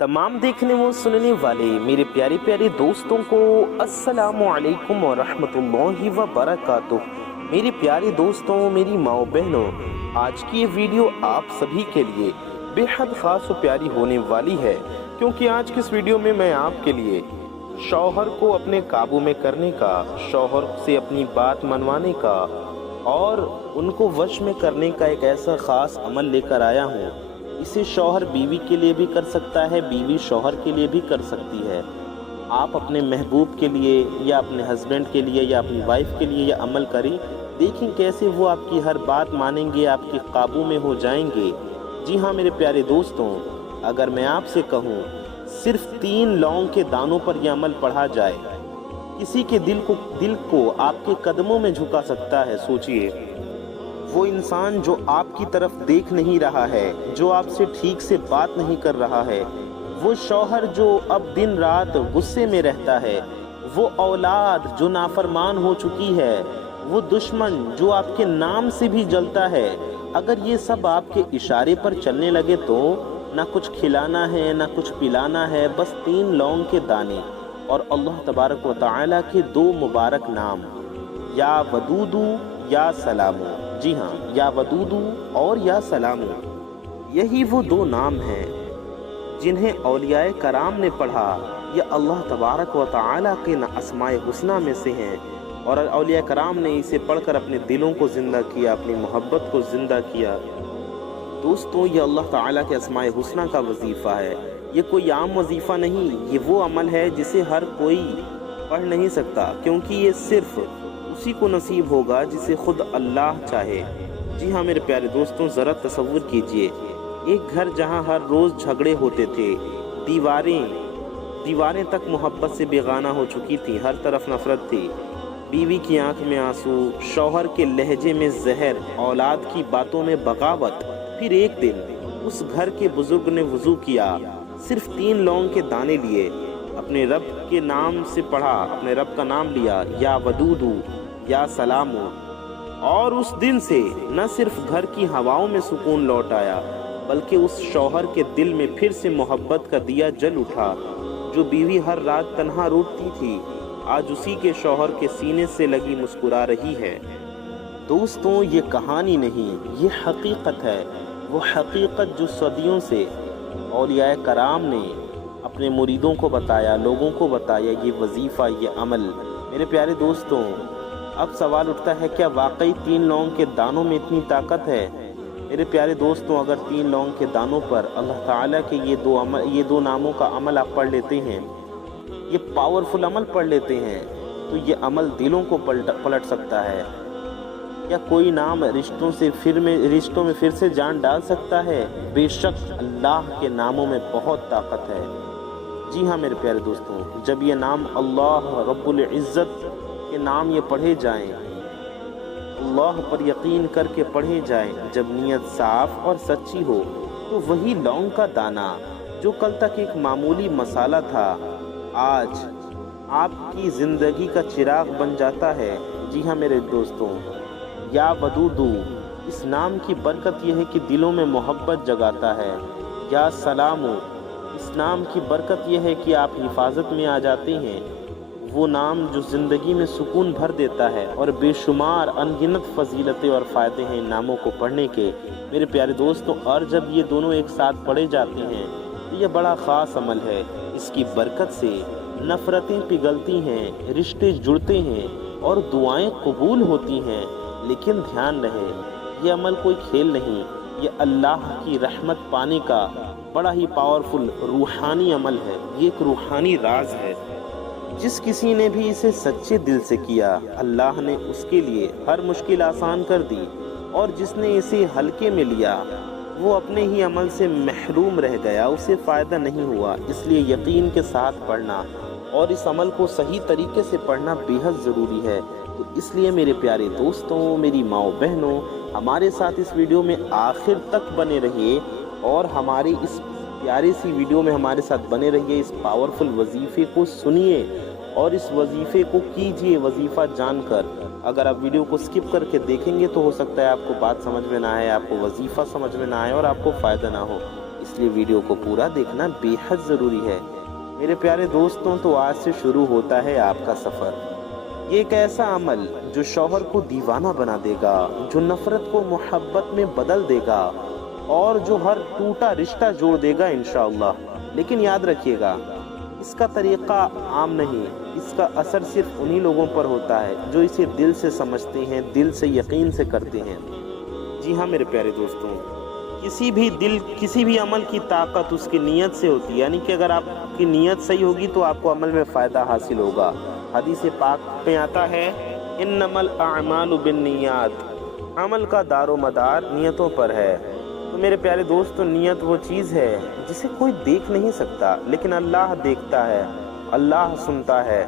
तमाम देखने व सुनने वाले मेरे प्यारे प्यारे दोस्तों को अस्सलामु अलैकुम व रहमतुल्लाहि व बरकातुह। मेरे प्यारे दोस्तों, मेरी माओ बहनों, आज की ये वीडियो आप सभी के लिए बेहद ख़ास और प्यारी होने वाली है, क्योंकि आज की इस वीडियो में मैं आपके लिए शौहर को अपने काबू में करने का, शौहर से अपनी बात मनवाने का और उनको वश में करने का एक ऐसा ख़ास अमल लेकर आया हूँ। इसे शौहर बीवी के लिए भी कर सकता है, बीवी शौहर के लिए भी कर सकती है। आप अपने महबूब के लिए या अपने हस्बैंड के लिए या अपनी वाइफ के लिए यह अमल करें, देखें कैसे वो आपकी हर बात मानेंगे, आपके काबू में हो जाएंगे। जी हाँ मेरे प्यारे दोस्तों, अगर मैं आपसे कहूँ सिर्फ 3 लौंग के दानों पर यह अमल पढ़ा जाए, किसी के दिल को आपके कदमों में झुका सकता है। सोचिए, वो इंसान जो आपकी तरफ देख नहीं रहा है, जो आपसे ठीक से बात नहीं कर रहा है, वो शौहर जो अब दिन रात गुस्से में रहता है, वो औलाद जो नाफरमान हो चुकी है, वो दुश्मन जो आपके नाम से भी जलता है, अगर ये सब आपके इशारे पर चलने लगे तो ना कुछ खिलाना है ना कुछ पिलाना है, बस 3 लौंग के दाने और अल्लाह तबारक व तआला के 2 मुबारक नाम, या वदूदू या सलामू। जी हाँ, या वदूदू और या सलामू, यही वो 2 नाम हैं जिन्हें औलियाए कराम ने पढ़ा। ये अल्लाह तबारक व तआला के अस्माए हुस्ना में से हैं और औलिया कराम ने इसे पढ़कर अपने दिलों को ज़िंदा किया, अपनी मोहब्बत को ज़िंदा किया। दोस्तों, ये अल्लाह ताला के अस्माए हुस्ना का वजीफ़ा है। ये कोई आम वजीफ़ा नहीं, ये वो अमल है जिसे हर कोई पढ़ नहीं सकता, क्योंकि ये सिर्फ उसी को नसीब होगा जिसे खुद अल्लाह चाहे। जी हाँ मेरे प्यारे दोस्तों, ज़रा तसव्वुर कीजिए, एक घर जहाँ हर रोज़ झगड़े होते थे, दीवारें तक मोहब्बत से बेगाना हो चुकी थी, हर तरफ नफरत थी, बीवी की आंख में आंसू, शौहर के लहजे में जहर, औलाद की बातों में बगावत। फिर एक दिन उस घर के बुजुर्ग ने वुज़ू किया, सिर्फ 3 लौंग के दाने लिए, अपने रब के नाम से पढ़ा, अपने रब का नाम लिया, या वदूदू या सलामू, और उस दिन से न सिर्फ घर की हवाओं में सुकून लौट आया, बल्कि उस शौहर के दिल में फिर से मोहब्बत का दिया जल उठा। जो बीवी हर रात तन्हा रूठती थी, आज उसी के शौहर के सीने से लगी मुस्कुरा रही है। दोस्तों, ये कहानी नहीं, ये हकीकत है, वो हकीकत जो सदियों से औलियाए कराम ने अपने मुरीदों को बताया, लोगों को बताया, ये वजीफ़ा, ये अमल। मेरे प्यारे दोस्तों, अब सवाल उठता है, क्या वाकई 3 लौंग के दानों में इतनी ताकत है? मेरे प्यारे दोस्तों, अगर 3 लौंग के दानों पर अल्लाह ताला के ये 2 नामों का अमल आप पढ़ लेते हैं, ये पावरफुल अमल पढ़ लेते हैं, तो ये अमल दिलों को पलट सकता है। क्या कोई नाम रिश्तों में फिर से जान डाल सकता है? बेशक अल्लाह के नामों में बहुत ताकत है। जी हाँ मेरे प्यारे दोस्तों, जब ये नाम अल्लाह रब्बुल इज़्ज़त के नाम ये पढ़े जाएं, अल्लाह पर यकीन करके पढ़े जाएं, जब नीयत साफ और सच्ची हो, तो वही लौंग का दाना जो कल तक एक मामूली मसाला था, आज आपकी ज़िंदगी का चिराग बन जाता है। जी हाँ मेरे दोस्तों, या वदूदू, इस नाम की बरकत यह है कि दिलों में मोहब्बत जगाता है। या सलामू, इस नाम की बरकत यह है कि आप हिफाजत में आ जाते हैं। वो नाम जो ज़िंदगी में सुकून भर देता है, और बेशुमार अनगिनत फजीलतें और फ़ायदे हैं इन नामों को पढ़ने के मेरे प्यारे दोस्तों। और जब ये दोनों एक साथ पढ़े जाते हैं तो ये बड़ा ख़ास अमल है। इसकी बरकत से नफ़रतें पिघलती हैं, रिश्ते जुड़ते हैं और दुआएं कबूल होती हैं। लेकिन ध्यान रहे, ये अमल कोई खेल नहीं, ये अल्लाह की रहमत पाने का बड़ा ही पावरफुल रूहानी अमल है। ये एक रूहानी राज है। जिस किसी ने भी इसे सच्चे दिल से किया, अल्लाह ने उसके लिए हर मुश्किल आसान कर दी, और जिसने इसे हल्के में लिया, वो अपने ही अमल से महरूम रह गया, उसे फ़ायदा नहीं हुआ। इसलिए यकीन के साथ पढ़ना और इस अमल को सही तरीके से पढ़ना बेहद ज़रूरी है। तो इसलिए मेरे प्यारे दोस्तों, मेरी माओ बहनों, हमारे साथ इस वीडियो में आखिर तक बने रहिए और हमारी इस प्यारी सी वीडियो में हमारे साथ बने रहिए। इस पावरफुल वजीफ़े को सुनिए और इस वजीफ़े को कीजिए वजीफ़ा जानकर। अगर आप वीडियो को स्किप करके देखेंगे तो हो सकता है आपको बात समझ में ना आए, आपको वजीफ़ा समझ में ना आए और आपको फ़ायदा ना हो। اس لیے ویڈیو کو پورا دیکھنا بےحد ضروری ہے۔ میرے پیارے دوستوں، تو آج سے شروع ہوتا ہے آپ کا سفر۔ یہ ایک ایسا عمل جو شوہر کو دیوانہ بنا دے گا، جو نفرت کو محبت میں بدل دے گا اور جو ہر ٹوٹا رشتہ جوڑ دے گا انشاءاللہ۔ لیکن یاد رکھیے گا، اس کا طریقہ عام نہیں، اس کا اثر صرف انہی لوگوں پر ہوتا ہے جو اسے دل سے سمجھتے ہیں، دل سے یقین سے کرتے ہیں۔ جی ہاں میرے پیارے دوستوں، کسی بھی عمل کی طاقت اس کی نیت سے ہوتی ہے، یعنی کہ اگر آپ کی نیت صحیح ہوگی تو آپ کو عمل میں فائدہ حاصل ہوگا۔ حدیث پاک میں آتا ہے انما الاعمال بالنیات، عمل کا دار و مدار نیتوں پر ہے۔ تو میرے پیارے دوستو، نیت وہ چیز ہے جسے کوئی دیکھ نہیں سکتا، لیکن اللہ دیکھتا ہے، اللہ سنتا ہے۔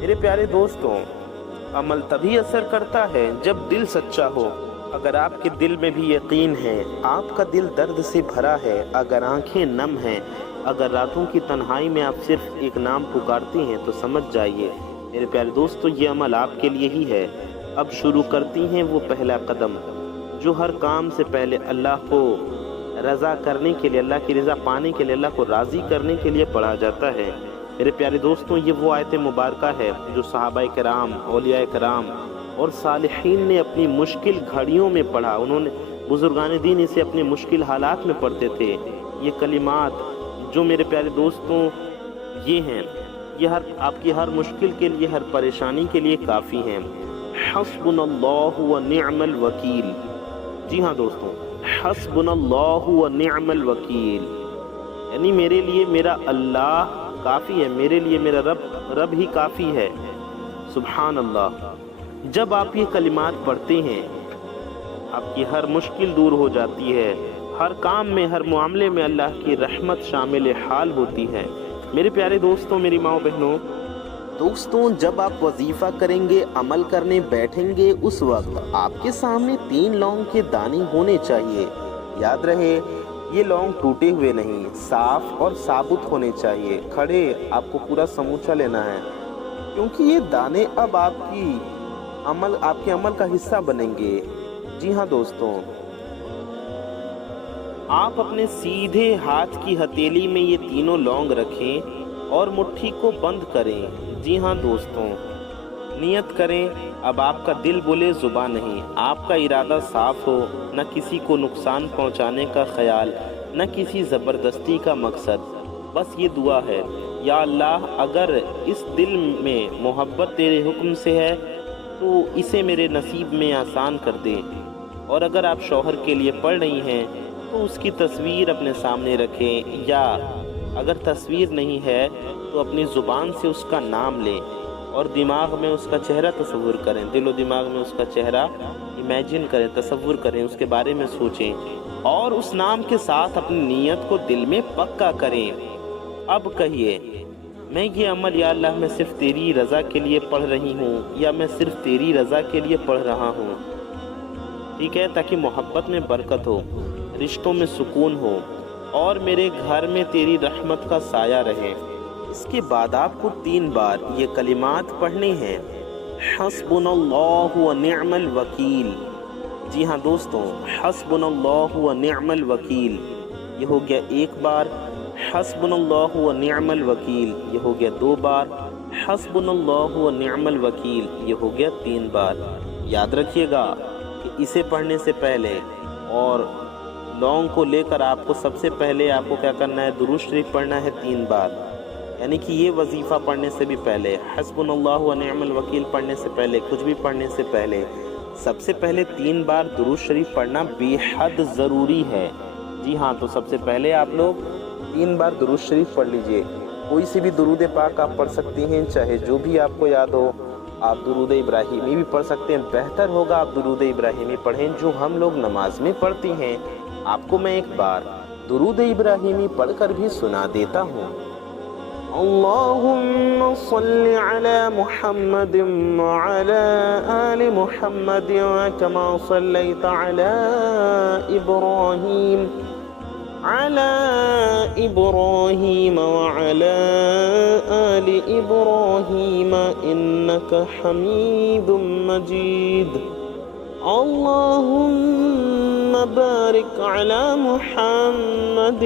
میرے پیارے دوستوں، عمل تبھی اثر کرتا ہے جب دل سچا ہو۔ اگر آپ کے دل میں بھی یقین ہے، آپ کا دل درد سے بھرا ہے، اگر آنکھیں نم ہیں، اگر راتوں کی تنہائی میں آپ صرف ایک نام پکارتے ہیں، تو سمجھ جائیے میرے پیارے دوستو، یہ عمل آپ کے لیے ہی ہے۔ اب شروع کرتی ہیں وہ پہلا قدم جو ہر کام سے پہلے اللہ کو رضا کرنے کے لیے، اللہ کی رضا پانے کے لیے، اللہ کو راضی کرنے کے لیے پڑھا جاتا ہے۔ میرے پیارے دوستوں، یہ وہ آیت مبارکہ ہے جو صحابہ کرام، اولیاء کرام اور صالحین نے اپنی مشکل گھڑیوں میں پڑھا۔ بزرگان دین اسے اپنے مشکل حالات میں پڑھتے تھے۔ یہ کلمات جو میرے پیارے دوستوں یہ ہیں، یہ آپ کی ہر مشکل کے لیے، ہر پریشانی کے لیے کافی ہیں۔ حسبنا اللہ و نعم الوکیل۔ جی ہاں دوستوں، حسبنا اللہ و نعم الوکیل، یعنی میرے لیے میرا اللہ کافی ہے، میرے لیے میرا رب ہی کافی ہے۔ سبحان اللہ۔ جب آپ یہ کلمات پڑھتے ہیں، آپ کی ہر مشکل دور ہو جاتی ہے، ہر کام میں، ہر معاملے میں اللہ کی رحمت شامل حال ہوتی ہے۔ میرے پیارے دوستوں، میری ماں بہنوں، جب آپ وظیفہ کریں گے، عمل کرنے بیٹھیں گے، اس وقت آپ کے سامنے 3 لونگ کے دانے ہونے چاہیے۔ یاد رہے، یہ لونگ ٹوٹے ہوئے نہیں، صاف اور ثابت ہونے چاہیے۔ کھڑے آپ کو پورا سموچہ لینا ہے، کیونکہ یہ دانے اب آپ کے عمل کا حصہ بنیں گے۔ جی ہاں دوستوں، آپ اپنے سیدھے ہاتھ کی ہتھیلی میں یہ تینوں لونگ رکھیں اور مٹھی کو بند کریں۔ جی ہاں دوستوں، نیت کریں۔ اب آپ کا دل بولے، زبان نہیں۔ آپ کا ارادہ صاف ہو، نہ کسی کو نقصان پہنچانے کا خیال، نہ کسی زبردستی کا مقصد۔ بس یہ دعا ہے، یا اللہ، اگر اس دل میں محبت تیرے حکم سے ہے تو اسے میرے نصیب میں آسان کر دے، اور اگر آپ شوہر کے لیے پڑھ رہی ہیں تو اس کی تصویر اپنے سامنے رکھیں، یا اگر تصویر نہیں ہے تو اپنی زبان سے اس کا نام لیں اور دماغ میں اس کا چہرہ تصور کریں، دل و دماغ میں اس کا چہرہ امیجن کریں، تصور کریں، اس کے بارے میں سوچیں، اور اس نام کے ساتھ اپنی نیت کو دل میں پکا کریں۔ اب کہیے، میں یہ عمل یا اللہ میں صرف تیری رضا کے لیے پڑھ رہی ہوں، یا میں صرف تیری رضا کے لیے پڑھ رہا ہوں۔ ٹھیک ہے، تاکہ محبت میں برکت ہو، رشتوں میں سکون ہو، اور میرے گھر میں تیری رحمت کا سایہ رہے۔ اس کے بعد آپ کو 3 بار یہ کلمات پڑھنے ہیں، حسبنا اللہ و نعم الوکیل۔ جی ہاں دوستوں، حسبنا اللہ و نعم الوکیل، یہ ہو گیا 1 بار۔ حسبنا اللہ و نعم الوکیل، یہ ہو گیا 2 بار۔ حسبنا اللہ و نعم الوکیل، یہ ہو گیا 3 بار۔ یاد رکھیے گا کہ اسے پڑھنے سے پہلے اور لونگ کو لے کر آپ کو سب سے پہلے آپ کو کیا کرنا ہے، درود شریف پڑھنا ہے 3 بار، یعنی کہ یہ وظیفہ پڑھنے سے بھی پہلے، حسبنا اللہ و نعم الوکیل پڑھنے سے پہلے، کچھ بھی پڑھنے سے پہلے سب سے پہلے 3 بار درود شریف پڑھنا بے حد ضروری ہے۔ جی ہاں، تو سب سے پہلے آپ لوگ 3 بار درود شریف پڑھ لیجئے۔ کوئی سی بھی درود پاک آپ پڑھ سکتے ہیں، چاہے جو بھی آپ کو یاد ہو۔ آپ درود ابراہیمی بھی پڑھ سکتے ہیں، بہتر ہوگا آپ درود ابراہیمی پڑھیں جو ہم لوگ نماز میں پڑھتے ہیں۔ آپ کو میں ایک بار درود ابراہیمی پڑھ کر بھی سنا دیتا ہوں۔ اللہم صل علی محمد وعلی آل محمد کما صلیت علی ابراہیم وعلی آل ابراہیم انک حمید مجید۔ اللہم बारिक अला मुहम्मद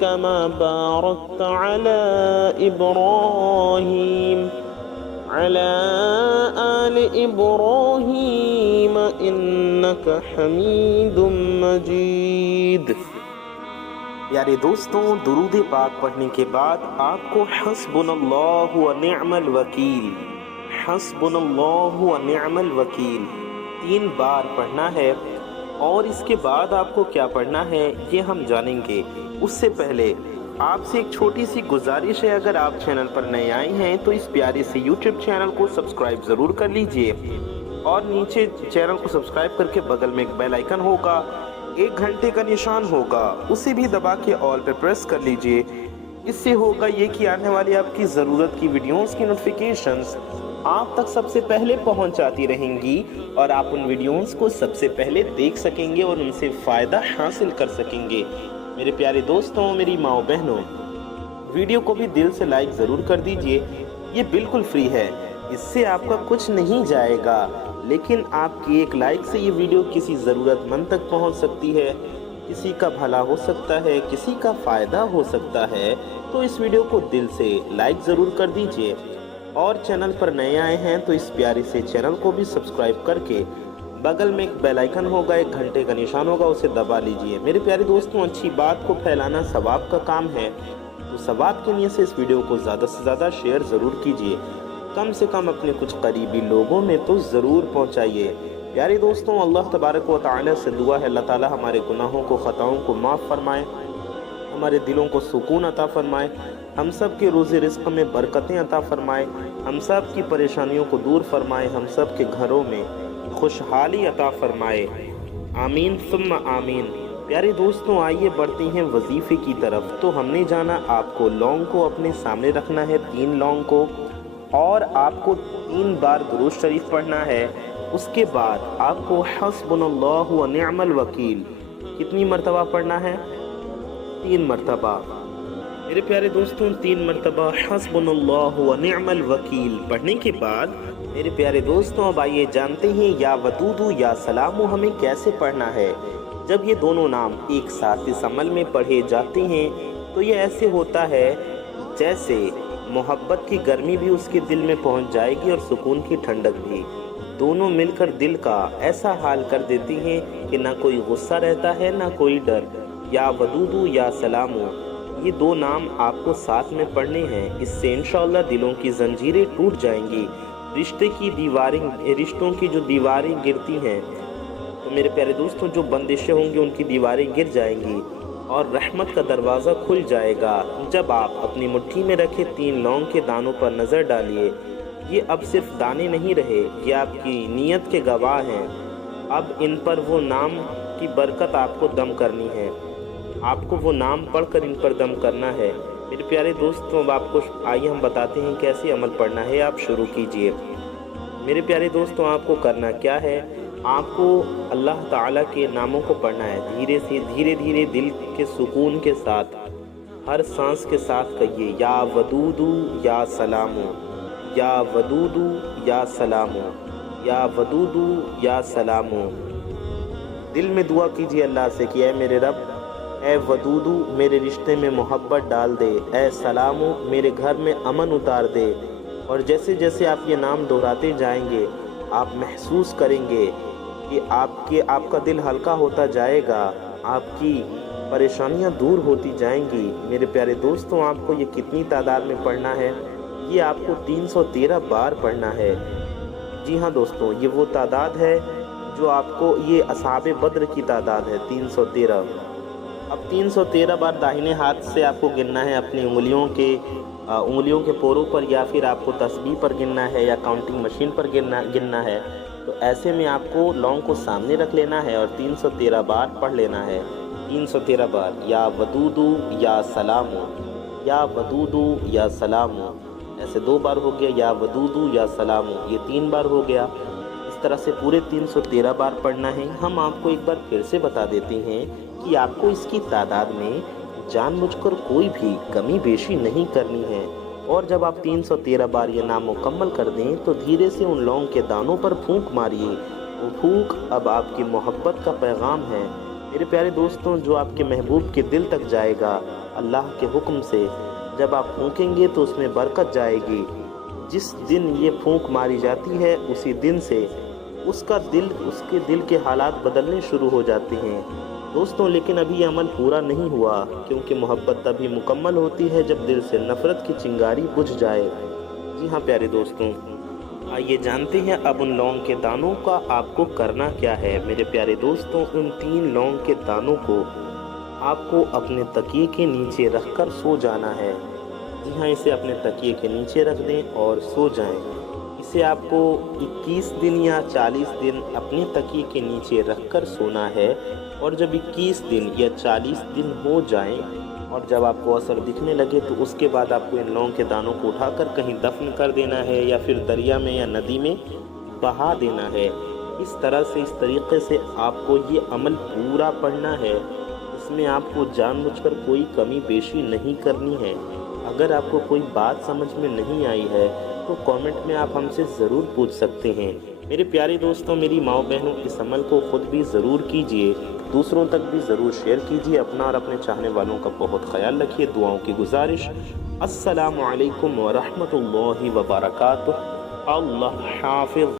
कमा बारकत अला इब्राहीम अला आलि इब्राहीम इन्नका हमीदुम मजीद। प्यारे दोस्तों, दुरूद पाक पढ़ने के बाद आपको हस्बुनल्लाहु व निअमल वकील, हस्बुनल्लाहु व निअमल वकील 3 बार पढ़ना है। और इसके बाद आपको क्या पढ़ना है ये हम जानेंगे। उससे पहले आपसे एक छोटी सी गुजारिश है, अगर आप चैनल पर नए आए हैं तो इस प्यारे से YouTube चैनल को सब्सक्राइब ज़रूर कर लीजिए और नीचे चैनल को सब्सक्राइब करके बगल में एक बेल आइकन होगा, 1 घंटे का निशान होगा, उसे भी दबा के ऑल पे प्रेस कर लीजिए। इससे होगा ये कि आने वाली आपकी ज़रूरत की वीडियोस की नोटिफिकेशंस आप तक सबसे पहले पहुंच जाती रहेंगी और आप उन वीडियोस को सबसे पहले देख सकेंगे और उनसे फ़ायदा हासिल कर सकेंगे। मेरे प्यारे दोस्तों, मेरी माओ बहनों, वीडियो को भी दिल से लाइक ज़रूर कर दीजिए। ये बिल्कुल फ्री है, इससे आपका कुछ नहीं जाएगा, लेकिन आपकी एक लाइक से ये वीडियो किसी ज़रूरतमंद तक पहुंच सकती है, किसी का भला हो सकता है, किसी का फ़ायदा हो सकता है। तो इस वीडियो को दिल से लाइक ज़रूर कर दीजिए और चैनल पर नए आए हैं तो इस प्यारे से चैनल को भी सब्सक्राइब करके बगल में एक बेल आइकन होगा, 1 घंटे का निशान होगा, उसे दबा लीजिए। मेरे प्यारे दोस्तों, अच्छी बात को फैलाना सवाब का काम है, तो सवाब के लिए से इस वीडियो को ज़्यादा से ज़्यादा शेयर ज़रूर कीजिए, कम से कम अपने कुछ करीबी लोगों में तो ज़रूर पहुँचाइए। प्यारे दोस्तों, अल्लाह तबारक व तआला से दुआ है अल्लाह ताला हमारे गुनाहों को, ख़ताओं को माफ़ फरमाए, हमारे दिलों को सुकून अता फरमाए, हम सब के रोज़े रिज़्क़ में बरकतें अता फरमाए, हम सब की परेशानियों को दूर फरमाए, हम सब के घरों में खुशहाली अता फरमाए। आमीन सुम्मा आमीन। प्यारे दोस्तों, आइए बढ़ते हैं वजीफ़े की तरफ। तो हमने जाना आपको लौंग को अपने सामने रखना है, 3 लौंग को, और आपको 3 बार दुरूद शरीफ पढ़ना है। उसके बाद आपको हस्बुनल्लाहु व निअमल वकील कितनी मरतबा पढ़ना है? 3 मरतबा। मेरे प्यारे दोस्तों, 3 मरतबा हस्बुनल्लाहु व निअमल वकील पढ़ने के बाद मेरे प्यारे दोस्तों, अब आइए जानते हैं या वदूदु या सलामु हमें कैसे पढ़ना है। जब ये दोनों नाम एक साथ इस अमल में पढ़े जाते हैं तो ये ऐसे होता है जैसे मोहब्बत की गर्मी भी उसके दिल में पहुंच जाएगी और सुकून की ठंडक भी, दोनों मिलकर दिल का ऐसा हाल कर देती हैं कि ना कोई गुस्सा रहता है ना कोई डर। या वदूदु या सलामु ये 2 नाम आपको साथ में पढ़ने हैं। इससे इंशाअल्लाह दिलों की जंजीरें टूट जाएंगी, रिश्तों की जो दीवारें गिरती हैं, तो मेरे प्यारे दोस्तों जो बंदिशें होंगी उनकी दीवारें गिर जाएंगी और रहमत का दरवाज़ा खुल जाएगा। जब आप अपनी मुट्ठी में रखे 3 लौंग के दानों पर नज़र डालिए, ये अब सिर्फ दाने नहीं रहे, ये आपकी नीयत के गवाह हैं। अब इन पर वो नाम की बरकत आपको दम करनी है, आपको वो नाम पढ़कर इन पर दम करना है। मेरे प्यारे दोस्तों, अब आपको आइए हम बताते हैं कैसे अमल पढ़ना है। आप शुरू कीजिए। मेरे प्यारे दोस्तों, आपको करना क्या है, आपको अल्लाह ताला के नामों को पढ़ना है। धीरे से धीरे धीरे दिल के सुकून के साथ, हर सांस के साथ कहिए या वदूदु या सलामु, या वदूदु या सलामु, या वदूदु या सलामु। दिल में दुआ कीजिए अल्लाह से कि ऐ मेरे रब, ऐ वदूदु मेरे रिश्ते में मोहब्बत डाल दे, ऐ सलामु मेरे घर में अमन उतार दे। और जैसे जैसे आप ये नाम दोहराते जाएंगे आप महसूस करेंगे कि आपका दिल हल्का होता जाएगा, आपकी परेशानियां दूर होती जाएंगी। मेरे प्यारे दोस्तों, आपको ये कितनी तादाद में पढ़ना है? ये आपको 313 बार पढ़ना है। जी हाँ दोस्तों, ये वो तादाद है जो आपको, ये असहाबे बद्र की तादाद है 313। अब 313 बार दाहिने हाथ से आपको गिनना है, अपनी उंगलियों के पोरों पर, या फिर आपको तस्बीह पर गिनना है या काउंटिंग मशीन पर गिनना है। तो ऐसे में आपको लौंग को सामने रख लेना है और 313 बार पढ़ लेना है। 313 बार या वदूदु या सलामु, या वदूदु या सलामु। ऐसे 2 बार हो गया, या वदूदु या सलामु, ये 3 बार हो गया। इस तरह से पूरे 313 बार पढ़ना है। हम आपको एक बार फिर से बता देते हैं कि आपको इसकी तादाद में जानबूझकर कोई भी कमी बेशी नहीं करनी है। और जब आप 313 बार ये नाम मुकम्मल कर दें तो धीरे से उन लौंग के दानों पर फूंक मारिए वो भूख अब आपकी मोहब्बत का पैगाम है। मेरे प्यारे दोस्तों, जो आपके महबूब के दिल तक जाएगा अल्लाह के हुक्म से, जब आप फूंकेंगे तो उसमें बरकत जाएगी। जिस दिन ये फूंक मारी जाती है उसी दिन से उसके दिल के हालात बदलने शुरू हो जाते हैं। दोस्तों, लेकिन अभी ये अमल पूरा नहीं हुआ, क्योंकि मोहब्बत तभी मुकम्मल होती है जब दिल से नफ़रत की चिंगारी बुझ जाए। जी हाँ प्यारे दोस्तों, आइए जानते हैं अब उन लौंग के दानों का आपको करना क्या है। मेरे प्यारे दोस्तों, उन 3 लौंग के दानों को आपको अपने तकिए के नीचे रखकर सो जाना है। जी हाँ, इसे अपने तकिए के नीचे रख दें और सो जाएं। इसे आपको 21 दिन या 40 दिन अपने तकिए के नीचे रखकर सोना है, और जब 21 दिन या 40 दिन हो जाएं और जब आपको असर दिखने लगे तो उसके बाद आपको इन लौंग के दानों को उठाकर कहीं दफन कर देना है या फिर दरिया में या नदी में बहा देना है। इस तरीके से आपको ये अमल पूरा पढ़ना है। इसमें आपको जानबूझकर कोई कमी पेशी नहीं करनी है। अगर आपको कोई बात समझ में नहीं आई है तो कमेंट में आप हमसे ज़रूर पूछ सकते हैं। मेरे प्यारे दोस्तों, मेरी माँ बहनों, इस अमल को ख़ुद भी ज़रूर कीजिए, दूसरों तक भी ज़रूर शेयर कीजिए। अपना और अपने चाहने वालों का बहुत ख्याल रखिए। दुआओं की गुजारिश। अस्सलामु अलैकुम व रहमतुल्लाहि व बरकातुहू। अल्लाह हाफ़िज़।